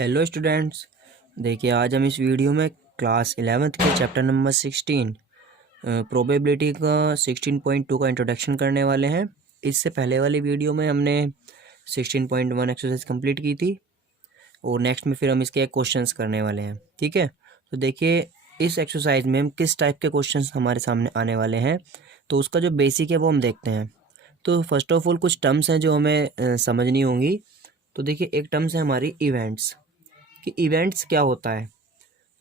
Hello students. देखिए आज हम इस वीडियो में क्लास 11th के चैप्टर नंबर 16 प्रोबेबिलिटी का 16.2 का इंट्रोडक्शन करने वाले हैं। इससे पहले वाली वीडियो में हमने 16.1 एक्सरसाइज कंप्लीट की थी और नेक्स्ट में फिर हम इसके क्वेश्चंस करने वाले हैं। ठीक है, तो देखिए इस एक्सरसाइज में हम किस टाइप के क्वेश्चंस हमारे सामने आने वाले हैं, तो उसका जो बेसिक है वो हम देखते हैं। तो फर्स्ट ऑफ ऑल कुछ टर्म्स हैं जो हमें समझनी होंगी। तो देखिए एक टर्म्स है हमारी इवेंट्स, कि इवेंट्स क्या होता है।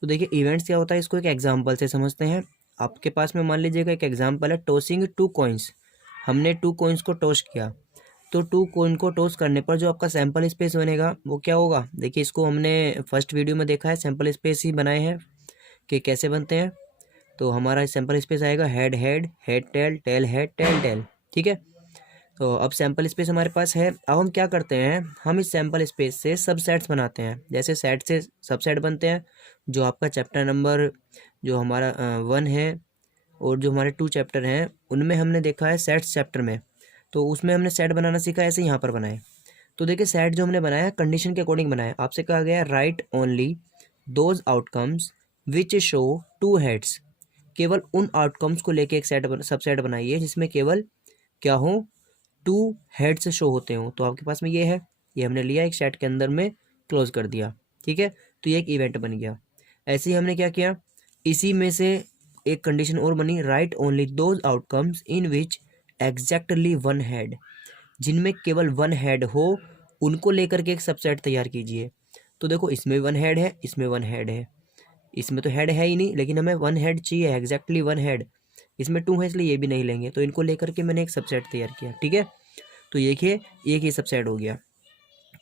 तो देखिए इवेंट्स क्या होता है, इसको एक एग्जांपल से समझते हैं। आपके पास में मान लीजिएगा एक एग्जांपल है, टॉसिंग 2 कॉइन्स। हमने 2 कॉइन्स को टॉस किया, तो 2 कॉइन को टॉस करने पर जो आपका सैंपल स्पेस बनेगा वो क्या होगा। देखिए इसको हमने फर्स्ट वीडियो में देखा है, सैंपल स्पेस ही बनाए हैं कि कैसे बनते हैं। तो हमारा सैंपल स्पेस आएगा head head, head tail, tail head, tail tail. ठीक है, तो अब सैंपल स्पेस हमारे पास है। अब हम क्या करते हैं, हम इस सैंपल स्पेस से सबसेट्स बनाते हैं। जैसे सेट से सबसेट बनते हैं, जो आपका चैप्टर नंबर जो हमारा 1 है और जो हमारे 2 चैप्टर हैं उनमें हमने देखा है सेट्स चैप्टर में, तो उसमें हमने सेट बनाना सीखा, ऐसे यहाँ पर बनाए। तो देखिए सेट जो हमने बनाया कंडीशन के अकॉर्डिंग बनाया। आपसे कहा गया right only those outcomes which show 2 heads. केवल उन आउटकम्स को लेके एक सबसेट बनाइए जिसमें केवल क्या हो, 2 हेड्स शो होते हो। तो आपके पास में ये है, ये हमने लिया एक सेट के अंदर में क्लोज कर दिया। ठीक है, तो ये एक इवेंट बन गया। ऐसे ही हमने क्या किया, इसी में से एक कंडीशन और बनी, right only those outcomes in which exactly 1 head. जिनमें केवल 1 हेड हो उनको लेकर के एक सबसेट तैयार कीजिए। तो देखो इसमें 1 हेड है, इसमें 1 हेड है, इसमें तो हेड है ही नहीं, लेकिन हमें 1 हेड चाहिए, एग्जैक्टली 1 हेड। इसमें 2 है इसलिए ये भी नहीं लेंगे, तो इनको लेकर के मैंने एक सबसेट तैयार किया। ठीक है, तो देखिए एक ही सबसेट हो गया।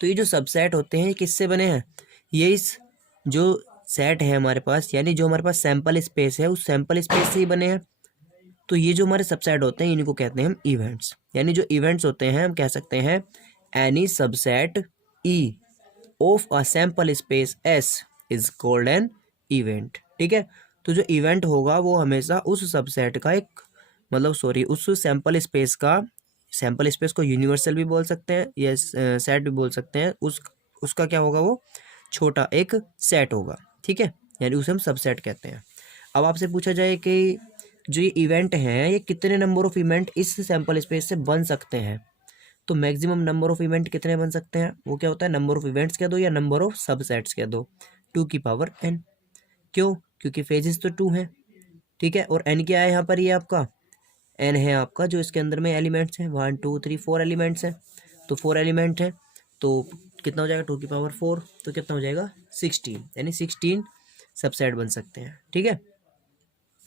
तो ये जो सबसेट होते हैं किससे बने हैं, ये इस जो सेट है हमारे पास, यानी जो हमारे पास सैंपल स्पेस है उस सैंपल स्पेस से ही बने हैं। तो ये जो हमारे सबसेट होते हैं इनको कहते हैं हम इवेंट्स। यानी जो इवेंट्स होते हैं हम कह सकते हैं any subset E of a sample space S is called an event. ठीक है, तो जो इवेंट होगा वो हमेशा उस सबसेट का एक उस सैंपल स्पेस का, सैंपल स्पेस को यूनिवर्सल भी बोल सकते हैं या सेट भी बोल सकते हैं, उसका क्या होगा, वो छोटा एक सेट होगा। ठीक है, यानी उसे हम सबसेट कहते हैं। अब आपसे पूछा जाए कि जो ये इवेंट हैं ये कितने नंबर ऑफ इवेंट इस सैंपल स्पेस से बन सकते हैं, तो मैक्सिमम नंबर ऑफ इवेंट कितने बन सकते हैं, वो क्या होता है, नंबर ऑफ इवेंट्स कह दो या नंबर ऑफ सबसेट्स कह दो, 2 की पावर n। क्यों, क्योंकि फेजेस तो 2 हैं। ठीक है, और n क्या है यहाँ पर, ये आपका n है आपका जो इसके अंदर में एलिमेंट्स हैं, 1 2 3 4 एलिमेंट्स हैं। तो 4 एलिमेंट हैं, तो कितना हो जाएगा 2 की पावर 4, तो कितना हो जाएगा 16, यानी 16 सबसेट बन सकते हैं। ठीक है,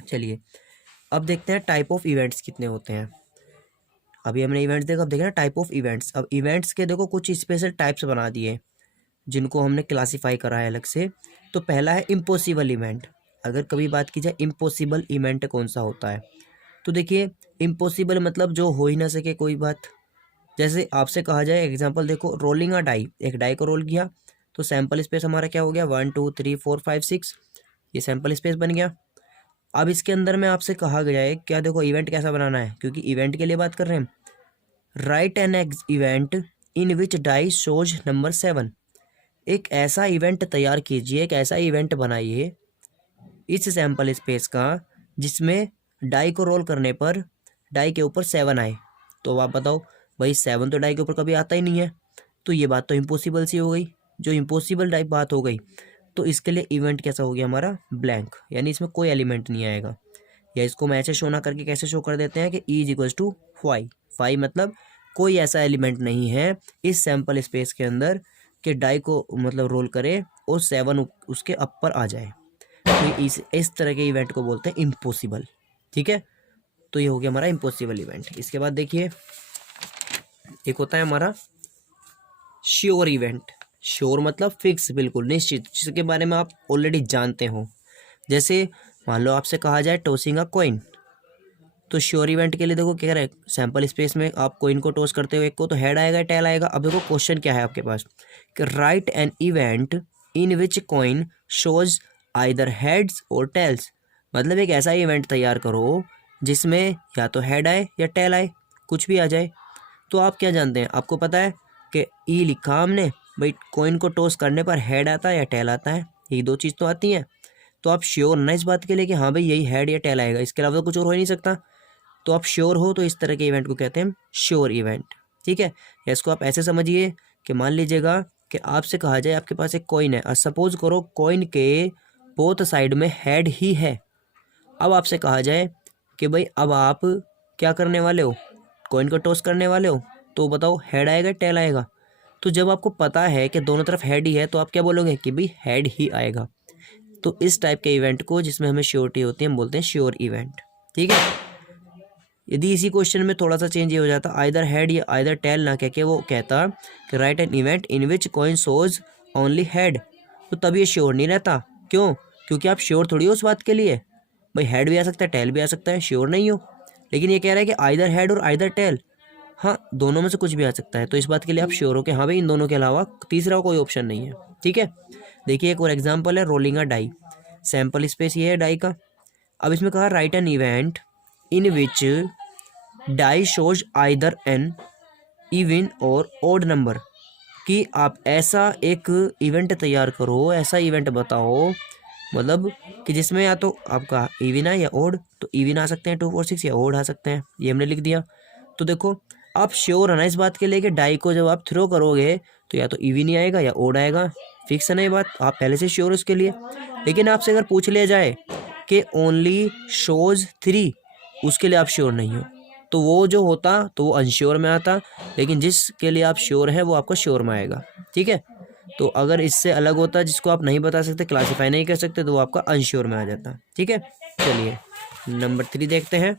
चलिए अब देखते हैं टाइप ऑफ इवेंट्स कितने होते हैं। अभी हमने इवेंट्स देखा, अब देखें ना टाइप ऑफ इवेंट्स। अब इवेंट्स के देखो कुछ स्पेशल टाइप्स बना दिए जिनको हमने क्लासीफाई करा है अलग से। तो पहला है इम्पॉसिबल इवेंट। अगर कभी बात की जाए इम्पॉसिबल इवेंट कौन सा होता है, तो देखिए इम्पॉसिबल मतलब जो हो ही ना सके कोई बात। जैसे आपसे कहा जाए एग्जांपल देखो, रोलिंग अ डाई, एक डाई को रोल किया तो सैंपल स्पेस हमारा क्या हो गया, 1 2 3 4 5 6, ये सैंपल स्पेस बन गया। अब इसके अंदर में आपसे कहा गया है क्या, देखो इवेंट कैसा बनाना है, क्योंकि इवेंट के लिए बात कर रहे हैं। Write an event in which die shows number 7। एक ऐसा इवेंट तैयार कीजिए, एक ऐसा इवेंट बनाइए इस सैंपल स्पेस का जिसमें डाई को रोल करने पर डाई के ऊपर 7 आए। तो आप बताओ भाई 7 तो डाई के ऊपर कभी आता ही नहीं है, तो ये बात तो इम्पॉसिबल सी हो गई। जो इम्पॉसिबल टाइप बात हो गई, तो इसके लिए इवेंट कैसा हो गया हमारा, ब्लैंक, यानी इसमें कोई एलिमेंट नहीं आएगा। या इसको हम ऐसे शो ना करके कैसे शो कर देते हैं कि ई इज इक्वल्स टू 5, 5 मतलब कोई ऐसा एलिमेंट नहीं है इस सैंपल स्पेस के अंदर कि डाई को रोल करे और 7 उसके अपर आ जाए। तो इस तरह के इवेंट को बोलते हैं इम्पॉसिबल। ठीक है, तो ये हो गया हमारा इम्पॉसिबल इवेंट। इसके बाद देखिए एक होता है हमारा श्योर इवेंट। श्योर मतलब फिक्स, बिल्कुल निश्चित, जिसके बारे में आप ऑलरेडी जानते हो। जैसे मान लो आपसे कहा जाए टॉसिंग अ कॉइन, तो श्योर इवेंट के लिए देखो क्या रहे, सैंपल स्पेस में आप कॉइन को टॉस करते हो एक को, तो हेड आएगा टेल आएगा। अब देखो क्वेश्चन क्या है आपके पास कि right an event in which coin shows either heads और टेल्स। मतलब एक ऐसा इवेंट तैयार करो जिसमें या तो हेड आए या टेल आए, कुछ भी आ जाए। तो आप क्या जानते हैं, आपको पता है कि ई लिखा हमने, भाई कॉइन को टॉस करने पर हेड आता है या टेल आता है, यही दो चीज़ तो आती हैं। तो आप श्योर ना इस बात के लिए कि हाँ भाई यही हेड या टेल आएगा, इसके अलावा तो कुछ और हो ही नहीं सकता। तो आप श्योर हो तो इस तरह के इवेंट को कहते हैं श्योर इवेंट, ठीक है। या इसको आप ऐसे समझिए कि मान लीजिएगा कि आपसे कहा जाए आपके पास एक कॉइन है और सपोज करो कॉइन के बोथ साइड में हेड ही है। अब आपसे कहा जाए कि भाई अब आप क्या करने वाले हो, कॉइन को टॉस करने वाले हो, तो बताओ हेड आएगा टेल आएगा। तो जब आपको पता है कि दोनों तरफ हेड ही है तो आप क्या बोलोगे कि भाई हेड ही आएगा। तो इस टाइप के इवेंट को जिसमें हमें श्योरिटी होती है हम बोलते हैं श्योर इवेंट, ठीक है। यदि इसी क्वेश्चन में थोड़ा सा चेंज ये हो जाता आइदर हेड या आइदर टेल ना कह के वो कहता कि right an event in which coin shows only head, तो तब ये श्योर नहीं रहता। क्यों? क्योंकि आप श्योर थोड़ी हो उस बात के लिए, भाई हेड भी आ सकता है टेल भी आ सकता है, श्योर नहीं हो। लेकिन ये कह रहा है कि आइदर हेड और आइदर टेल, हाँ दोनों में से कुछ भी आ सकता है, तो इस बात के लिए आप श्योर हो कि हाँ भाई इन दोनों के अलावा तीसरा कोई ऑप्शन नहीं है, ठीक है। देखिए एक और एग्जाम्पल है rolling a die, sample space ये है डाई का। अब इसमें कहा write an event in which die shows either an even और ओड नंबर, कि आप ऐसा एक इवेंट तैयार करो, ऐसा इवेंट बताओ मतलब कि जिसमें या तो आपका इवन है या ओड, तो इवन आ सकते हैं 2 4 6 या ओड आ सकते हैं, ये हमने लिख दिया। तो देखो आप श्योर है ना इस बात के लिए कि डाई को जब आप थ्रो करोगे तो या तो इवन ही आएगा या ओड आएगा, फिक्स है ना ये बात, आप पहले से श्योर हो उसके लिए। लेकिन आपसे अगर पूछ लिया जाए कि ओनली शोज 3, उसके लिए आप श्योर नहीं हो, तो वो जो होता तो वो अनश्योर में आता, लेकिन जिसके लिए आप श्योर है वो आपका श्योर में आएगा, ठीक है। तो अगर इससे अलग होता जिसको आप नहीं बता सकते, क्लासीफाई नहीं कर सकते, तो वो आपका अनश्योर में आ जाता, ठीक है। चलिए नंबर 3 देखते हैं।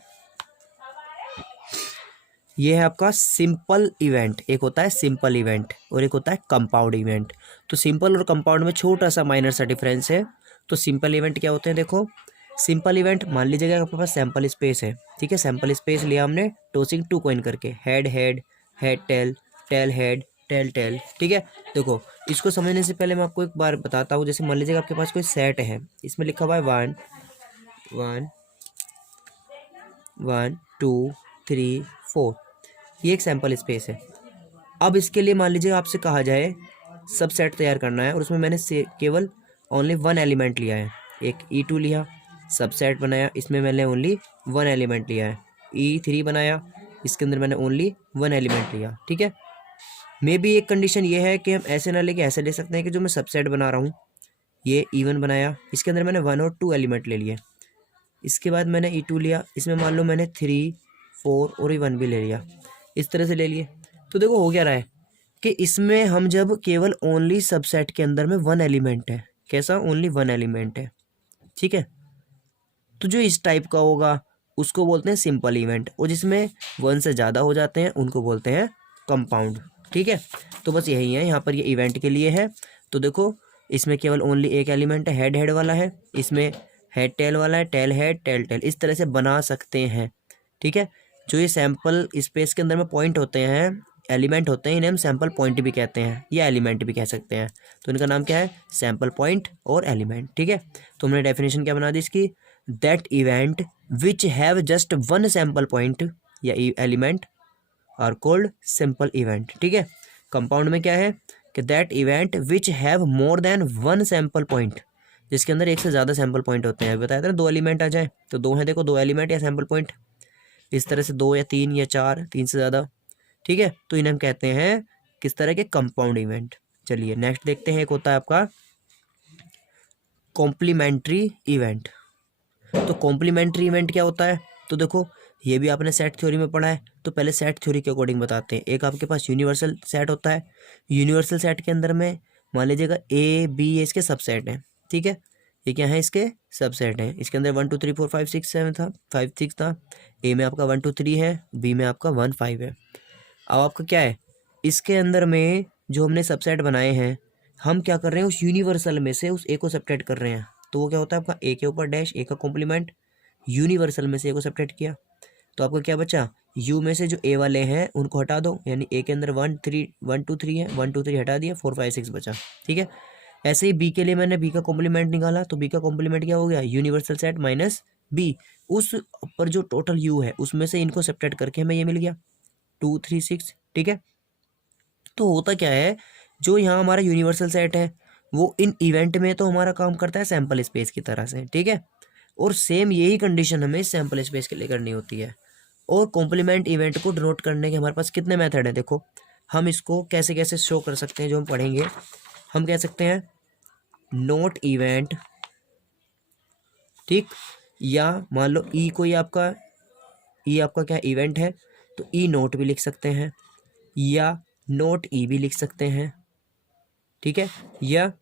ये है आपका सिंपल इवेंट, एक होता है सिंपल इवेंट और एक होता है कंपाउंड इवेंट। तो सिंपल और कंपाउंड में छोटा सा माइनर सा डिफरेंस है। तो सिंपल इवेंट क्या होते हैं, देखो सिंपल इवेंट मान लीजिएगा आपके पास सैंपल स्पेस है, ठीक है। सैंपल स्पेस लिया हमने टॉसिंग 2 कॉइन करके, head head head tail tail head tail tail, ठीक है। देखो इसको समझने से पहले मैं आपको एक बार बताता हूँ। जैसे मान लीजिएगा आपके पास कोई सेट है, इसमें लिखा हुआ है 1 1 1 2 3 4, ये एक सैंपल स्पेस है। अब इसके लिए मान लीजिए आपसे कहा जाए सब सेट तैयार करना है और उसमें मैंने से केवल ओनली 1 एलिमेंट लिया है, एक E2 लिया, सब सेट बनाया, इसमें मैंने ओनली 1 एलिमेंट लिया है। E3 बनाया, इसके अंदर मैंने ओनली 1 एलिमेंट लिया, ठीक है। मे भी एक कंडीशन ये है कि हम ऐसे ना लेके ऐसे ले सकते हैं कि जो मैं सबसेट बना रहा हूँ ये E1 बनाया, इसके अंदर मैंने 1 और 2 एलिमेंट ले लिए। इसके बाद मैंने E2 लिया, इसमें मान लो मैंने 3 4 और E1 भी ले लिया, इस तरह से ले लिए। तो देखो हो क्या रहा है कि इसमें हम जब केवल ओनली सबसेट के अंदर में 1 एलिमेंट है, कैसा ओनली 1 एलिमेंट है, ठीक है। तो जो इस टाइप का होगा उसको बोलते हैं सिंपल इवेंट, और जिसमें 1 से ज़्यादा हो जाते हैं उनको बोलते हैं कंपाउंड, ठीक है। तो बस यही है यहाँ पर, ये इवेंट के लिए है। तो देखो इसमें केवल ओनली एक एलिमेंट है, हेड हेड वाला है, इसमें हेड टेल वाला है, टेल हेड टेल टेल, इस तरह से बना सकते हैं, ठीक है। जो ये सैंपल स्पेस के अंदर में पॉइंट होते हैं, एलिमेंट होते हैं, इन्हें हम सैंपल पॉइंट भी कहते हैं या एलिमेंट भी कह सकते हैं। तो इनका नाम क्या है, सैंपल पॉइंट और एलिमेंट, ठीक है। तो हमने डेफिनेशन क्या बना दी इसकी, that event which have just 1 sample point या element are called simple event, ठीक है। कंपाउंड में क्या है कि that event which have more than 1 sample point, जिसके अंदर एक से ज़्यादा सैंपल पॉइंट होते हैं। बताया था ना 2 एलिमेंट आ जाए तो 2 हैं, देखो 2 एलिमेंट या सैंपल पॉइंट, इस तरह से 2 या 3 या 4, 3 से ज़्यादा, ठीक है। तो इन्हें हम कहते हैं किस तरह के, कंपाउंड इवेंट। चलिए नेक्स्ट देखते हैं, एक होता है आपका कॉम्प्लीमेंट्री इवेंट। तो कॉम्प्लीमेंट्री इवेंट क्या होता है, तो देखो ये भी आपने सेट थ्योरी में पढ़ा है, तो पहले सेट थ्योरी के अकॉर्डिंग बताते हैं। एक आपके पास यूनिवर्सल सेट होता है, यूनिवर्सल सेट के अंदर में मान लीजिएगा A B ये इसके सबसेट हैं, ठीक है। ये क्या है, इसके सबसेट हैं। इसके अंदर 1 2 3 4 5 6 7 था, 5 6 था। A में आपका 1 2 3 है, B में आपका 1 5 है। अब आपका क्या है, इसके अंदर में जो हमने सबसेट बनाए हैं, हम क्या कर रहे हैं उस यूनिवर्सल में से उस A को सबट्रैक्ट कर रहे हैं। तो वो क्या होता है आपका A के ऊपर डैश, A का कॉम्प्लीमेंट, यूनिवर्सल में से A को सबट्रैक्ट किया, तो आपको क्या बचा, U में से जो A वाले हैं उनको हटा दो, यानी A के अंदर 1 2 3 है, 1 2 3 हटा दिया, 4 5 6 बचा, ठीक है। ऐसे ही B के लिए मैंने B का कॉम्प्लीमेंट निकाला, तो B का कॉम्प्लीमेंट क्या हो गया, यूनिवर्सल सेट माइनस B, उस पर जो टोटल U है उसमें से इनको सबट्रैक्ट करके हमें ये मिल गया 2 3 6, ठीक है। तो होता क्या है, जो यहाँ हमारा यूनिवर्सल सेट है वो इन इवेंट में तो हमारा काम करता है सैम्पल स्पेस की तरह से, ठीक है। और सेम यही कंडीशन हमें सैम्पल स्पेस के लिए करनी होती है। और कॉम्प्लीमेंट इवेंट को डिनोट करने के हमारे पास कितने मेथड हैं, देखो हम इसको कैसे कैसे शो कर सकते हैं जो हम पढ़ेंगे। हम कह सकते हैं नोट इवेंट, ठीक, या मान लो ई कोई आपका क्या इवेंट है तो ई नोट भी लिख सकते हैं, या नोट ई भी लिख सकते हैं, ठीक है, या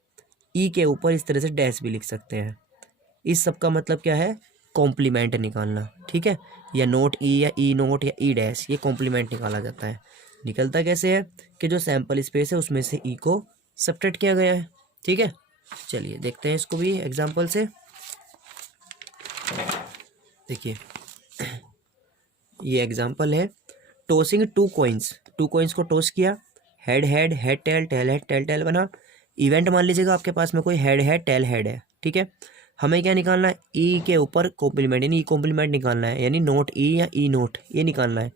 ई के ऊपर इस तरह से डैश भी लिख सकते हैं। इस सब का मतलब क्या है, कॉम्प्लीमेंट निकालना, ठीक है। या नोट ई या ई नोट या ई डैश, ये कॉम्प्लीमेंट निकाला जाता है। निकलता कैसे है कि जो सैम्पल स्पेस है उसमें से ई को सब्ट्रैक्ट किया गया है, ठीक है। चलिए देखते हैं इसको भी एग्जांपल से। देखिए ये एग्जांपल है, टॉसिंग टू कॉइन्स को टॉस किया, head head, head tail, tail head, tail tail बना। इवेंट मान लीजिएगा आपके पास में कोई हेड है, टेल हेड है, ठीक है। हमें क्या निकालना है, ई के ऊपर कॉम्प्लीमेंट यानी ई कॉम्प्लीमेंट निकालना है, यानी नोट ई या ई नोट ये निकालना है।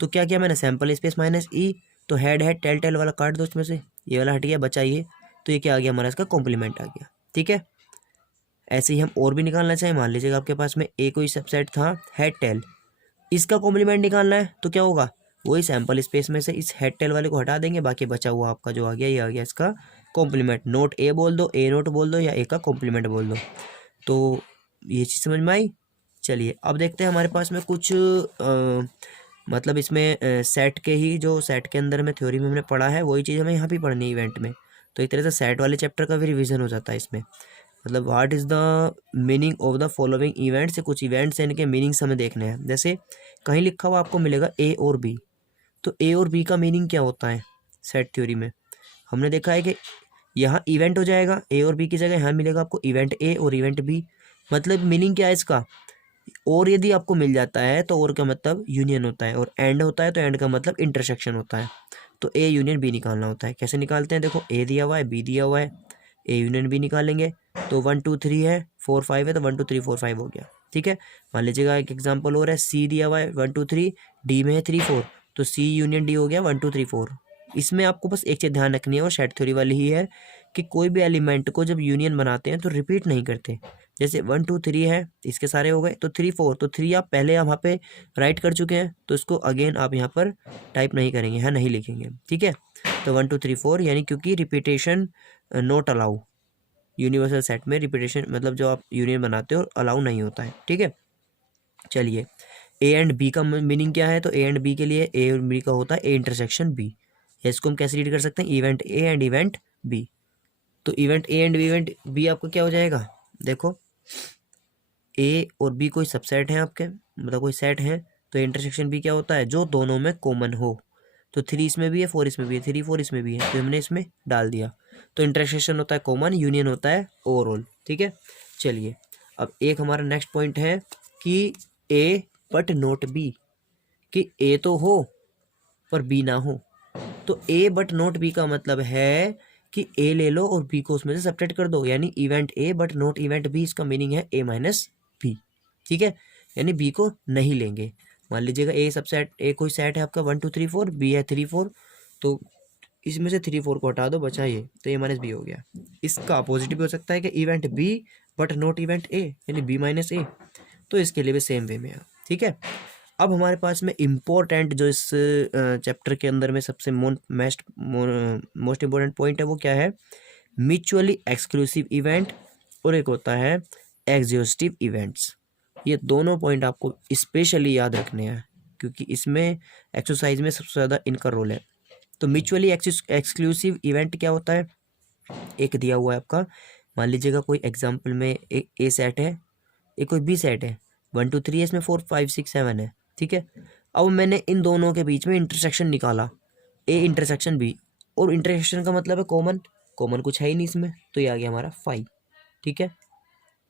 तो क्या किया मैंने, सैम्पल स्पेस माइनस ई, तो हेड हेड टेल टेल वाला काट दो उसमें से, ये वाला हट गया, बचा ये, तो ये क्या आ गया हमारा, इसका कॉम्प्लीमेंट आ गया, ठीक है। ऐसे ही हम और भी निकालना चाहें, मान लीजिएगा आपके पास में ए कोई सबसेट था हेड टेल, इसका कॉम्प्लीमेंट निकालना है तो क्या होगा, वही सैम्पल स्पेस में से इस हेड टेल वाले को हटा देंगे, बाकी बचा हुआ आपका जो आ गया ये आ गया इसका कॉम्प्लीमेंट। नोट ए बोल दो, ए नोट बोल दो, या ए का कॉम्प्लीमेंट बोल दो। तो ये चीज़ समझ में आई। चलिए अब देखते हैं हमारे पास में कुछ मतलब इसमें सेट के ही, जो सेट के अंदर में थ्योरी में हमने पढ़ा है वही चीज़ हमें यहाँ भी पढ़नी है इवेंट में। तो एक तरह से सेट वाले चैप्टर का भी रिवीजन हो जाता है इसमें। मतलब what is the meaning of the following events, से कुछ इवेंट्स हैं इनके मीनिंग्स हमें देखने हैं। जैसे कहीं लिखा हुआ आपको मिलेगा ए और बी, तो ए और बी का मीनिंग क्या होता है सेट थ्योरी में, हमने देखा है कि यहाँ इवेंट हो जाएगा ए और बी की जगह, यहाँ मिलेगा आपको इवेंट ए और इवेंट बी। मतलब मीनिंग क्या है इसका, और यदि आपको मिल जाता है तो और का मतलब यूनियन होता है, और एंड होता है तो एंड का मतलब इंटरसेक्शन होता है। तो ए यूनियन बी निकालना होता है। कैसे निकालते हैं, देखो ए दिया हुआ है, बी दिया हुआ है, ए यूनियन बी निकालेंगे तो 1 2 3 है, 4 5 है, तो 1 2 3 4 5 हो गया, ठीक है। मान लीजिएगा एक एग्जांपल और है, सी दिया हुआ है 1 2 3, डी में है 3 4, तो सी यूनियन डी हो गया 1 2 3 4। इसमें आपको बस एक चीज़ ध्यान रखनी है, और सेट थ्योरी वाली ही है कि कोई भी एलिमेंट को जब यूनियन बनाते हैं तो रिपीट नहीं करते। जैसे 1 2 3 है, इसके सारे हो गए, तो 3 4, तो 3 आप पहले वहाँ पे राइट कर चुके हैं, तो इसको अगेन आप यहाँ पर टाइप नहीं करेंगे, यहाँ नहीं लिखेंगे, ठीक है। तो 1 2 3 4 यानी क्योंकि repetition not allow, universal set में रिपीटेशन मतलब जो आप यूनियन बनाते हो अलाउ नहीं होता है, ठीक है। चलिए ए एंड बी का मीनिंग क्या है, तो ए एंड बी के लिए ए और बी का होता है ए इंटरसेक्शन बी, या इसको हम कैसे रीड कर सकते हैं, event A and event B. तो event A and event B आपको क्या हो जाएगा, देखो ए और बी कोई सबसेट है आपके, मतलब कोई सेट है, तो इंटरसेक्शन बी क्या होता है, जो दोनों में कॉमन हो। तो 3 इसमें भी है, 4 इसमें भी है, 3 4 इसमें भी है, तो हमने इसमें डाल दिया। तो इंटरसेक्शन होता है कॉमन, यूनियन होता है ओवरऑल, ठीक है। चलिए अब एक हमारा नेक्स्ट पॉइंट है कि ए बट नॉट बी, कि ए तो हो पर बी ना हो। तो ए बट नॉट बी का मतलब है कि ए ले लो और बी को उसमें से सब्ट्रैक्ट कर दो, यानी event A but not event B, इसका मीनिंग है ए माइनस बी, ठीक है। यानी बी को नहीं लेंगे। मान लीजिएगा ए सबसेट, ए कोई सेट है आपका 1 2 3 4, बी है 3 4, तो इसमें से 3 4 को हटा दो, बचा ये, तो ए माइनस बी हो गया। इसका पॉजिटिव हो सकता है कि event B but not event A, यानी बी माइनस ए। तो इसके लिए भी सेम वे में है, ठीक है। अब हमारे पास में इम्पोर्टेंट जो इस चैप्टर के अंदर में सबसे मोस्ट इम्पोर्टेंट पॉइंट है वो क्या है, म्यूचुअली एक्सक्लूसिव इवेंट, और एक होता है एग्जॉस्टिव इवेंट्स। ये दोनों पॉइंट आपको स्पेशली याद रखने हैं, क्योंकि इसमें एक्सरसाइज में सबसे ज़्यादा इनका रोल है। तो म्यूचुअली एक्सक्लूसिव इवेंट क्या होता है, एक दिया हुआ है आपका, मान लीजिएगा कोई एग्जाम्पल में एक ए सेट है, एक कोई बी सेट है, 1 2 3 है, इसमें 4 5 6 7 है, ठीक है। अब मैंने इन दोनों के बीच में इंटरसेक्शन निकाला, ए इंटरसेक्शन बी, और इंटरसेक्शन का मतलब है कॉमन, कॉमन कुछ है ही नहीं इसमें, तो ये आ गया हमारा 5, ठीक है।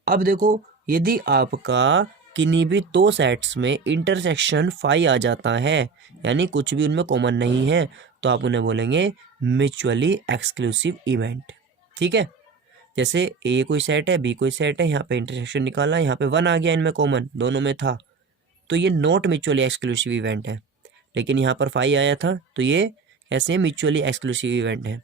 अब देखो यदि आपका किन्हीं भी दो सेट्स में इंटरसेक्शन 5 आ जाता है, यानी कुछ भी उनमें कॉमन नहीं है, तो आप उन्हें बोलेंगे म्यूचुअली एक्सक्लूसिव इवेंट, ठीक है। जैसे ए कोई सेट है, बी कोई सेट है, यहाँ पे इंटरसेक्शन निकाला, यहाँ पे 1 आ गया, इनमें कॉमन दोनों में था, तो ये नॉट म्यूचुअली एक्सक्लूसिव इवेंट है। लेकिन यहाँ पर 5 आया था, तो ये ऐसे म्यूचुअली एक्सक्लूसिव इवेंट है।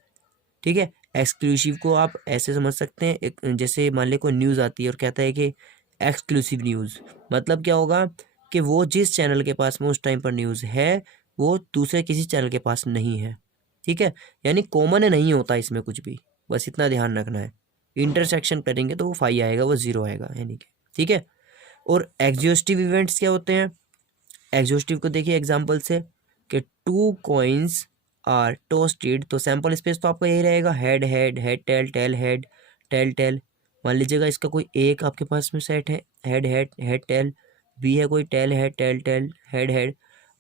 ठीक है। एक्सक्लूसिव को आप ऐसे समझ सकते हैं, एक जैसे मान ली कोई न्यूज़ आती है और कहता है कि एक्सक्लूसिव न्यूज़, मतलब क्या होगा कि वो जिस चैनल के पास में उस टाइम पर न्यूज़ है वो दूसरे किसी चैनल के पास नहीं है। ठीक है, यानी कॉमन नहीं होता इसमें कुछ भी, बस इतना ध्यान रखना है। इंटरसेक्शन करेंगे तो वो 5 आएगा, वो 0 आएगा यानी कि। ठीक है। और एग्जॉस्टिव इवेंट्स क्या होते हैं? एग्जॉस्टिव को देखिए एग्जांपल से कि 2 कॉइन्स आर टोस्टेड, तो सैंपल स्पेस तो आपका यही रहेगा, head head, head tail, tail head, tail tail. मान लीजिएगा इसका कोई एक आपके पास में सेट है head head, head tail, B है कोई tail head, tail tail, head head.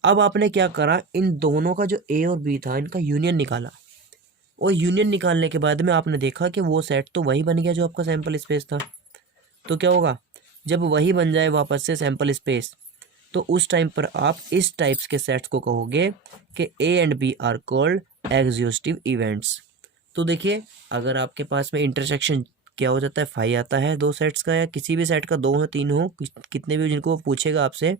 अब आपने क्या करा, इन दोनों का जो ए और बी था इनका यूनियन निकाला, और यूनियन निकालने के बाद में आपने देखा कि वो सेट तो वही बन गया जो आपका सैंपल स्पेस था। तो क्या होगा, जब वही बन जाए वापस से सैंपल स्पेस, तो उस टाइम पर आप इस टाइप्स के सेट्स को कहोगे कि A and B are called exhaustive events. तो देखिए अगर आपके पास में इंटरसेक्शन क्या हो जाता है, 5 आता है दो सेट्स का, या किसी भी सेट का 2 हो 3 हो, कितने भी जिनको वो पूछेगा आपसे,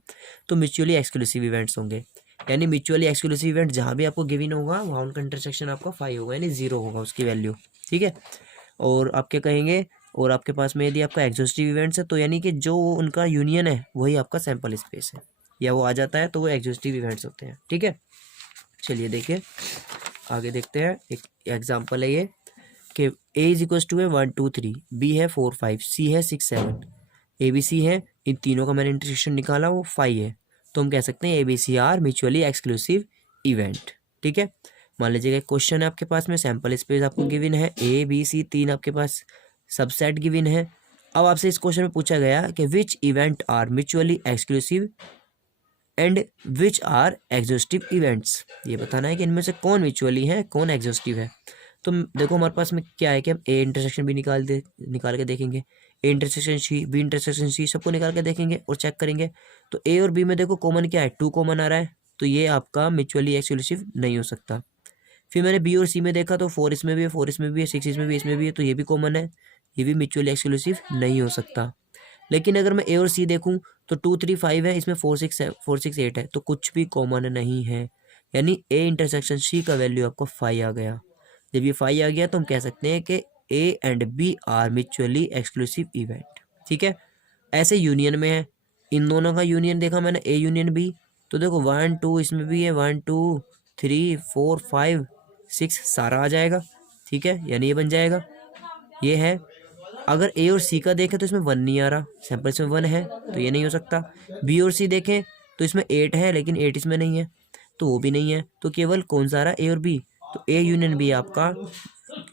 तो म्यूचुअली एक्सक्लूसिव इवेंट्स होंगे। यानी म्यूचुअली एक्सक्लूसिव इवेंट जहाँ भी आपको गिवन होगा वहाँ उनका इंटरसेक्शन आपका 5 होगा, यानी 0 होगा उसकी वैल्यू। ठीक है। और आप क्या कहेंगे, और आपके पास में यदि आपका एग्जॉस्टिव इवेंट्स है तो यानी कि जो उनका यूनियन है वही आपका सैंपल स्पेस है, या वो आ जाता है तो वो एग्जॉस्टिव इवेंट्स होते हैं। ठीक है। चलिए देखिए आगे देखते हैं। एक एग्जांपल है ये कि ए इज इक्वल टू है 1 2 3, बी है 4 5, सी है 6 7, ए बी सी है, इन तीनों का मैंने इंटरसेक्शन निकाला वो 5 है। तो हम कह सकते हैं A B C are mutually exclusive event. ठीक है। मान लीजिएगा एक क्वेश्चन है आपके पास में, सैंपल स्पेस आपको गिवन है, ए बी सी 3 आपके पास सबसेट गिवन है। अब आपसे इस क्वेश्चन में पूछा गया कि which event are mutually exclusive and which are exhaustive events, ये बताना है कि इनमें से कौन म्यूचुअली है कौन एग्जॉस्टिव है। तो देखो हमारे पास में क्या है कि हम ए इंटरसेक्शन भी निकाल के देखेंगे, A intersection C, B intersection C, सबको निकाल के देखेंगे और चेक करेंगे। तो ए और बी में देखो कॉमन क्या है, 2 कॉमन आ रहा है, तो ये आपका म्यूचुअली एक्सक्लूसिव नहीं हो सकता। फिर मैंने बी और सी में देखा तो 4 इसमें भी है, 4 इसमें भी है, 6 इसमें भी, इसमें भी है, तो ये भी कॉमन है, ये भी म्यूचुअली एक्सक्लूसिव नहीं हो सकता। लेकिन अगर मैं ए और सी देखूं तो 2 3 5 है, इसमें 4 6 8 है, तो कुछ भी कॉमन नहीं है, यानी ए इंटरसेक्शन सी का वैल्यू आपको 5 आ गया। जब ये 5 आ गया तो हम कह सकते हैं कि A and B are mutually exclusive event. ठीक है। ऐसे यूनियन में है, इन दोनों का यूनियन देखा मैंने, ए यूनियन बी, तो देखो 1 2 इसमें भी है, 1 2 3 4 5 6 सारा आ जाएगा। ठीक है, यानी ये बन जाएगा, ये है। अगर ए और सी का देखें तो इसमें 1 नहीं आ रहा, सैंपल इसमें 1 है तो ये नहीं हो सकता। बी और सी देखें तो इसमें 8 है लेकिन 8 इसमें नहीं है, तो वो भी नहीं है। तो केवल कौन सा आ रहा है, ए और बी, तो ए यूनियन बी आपका।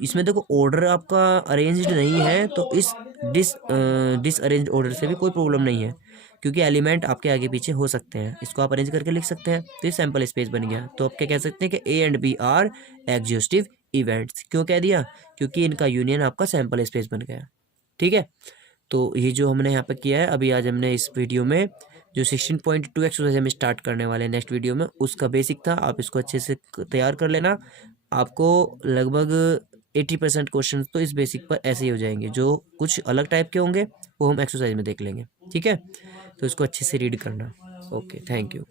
इसमें देखो ऑर्डर आपका अरेंज्ड नहीं है, तो इस डिसअरेंज्ड ऑर्डर से भी कोई प्रॉब्लम नहीं है, क्योंकि एलिमेंट आपके आगे पीछे हो सकते हैं, इसको आप अरेंज करके लिख सकते हैं। तो ये सैंपल स्पेस बन गया। तो आप क्या कह सकते हैं कि A and B are exhaustive events. क्यों कह दिया, क्योंकि इनका यूनियन आपका सैंपल स्पेस बन गया। ठीक है। तो ये जो हमने यहाँ पे किया है अभी, आज हमने इस वीडियो में जो 16.2 एक्सरसाइज हम स्टार्ट करने वाले हैं नेक्स्ट वीडियो में, उसका बेसिक था। आप इसको अच्छे से तैयार कर लेना, आपको लगभग 80% क्वेश्चन तो इस बेसिक पर ऐसे ही हो जाएंगे। जो कुछ अलग टाइप के होंगे वो हम एक्सरसाइज में देख लेंगे। ठीक है, तो इसको अच्छे से रीड करना। Okay, thank you.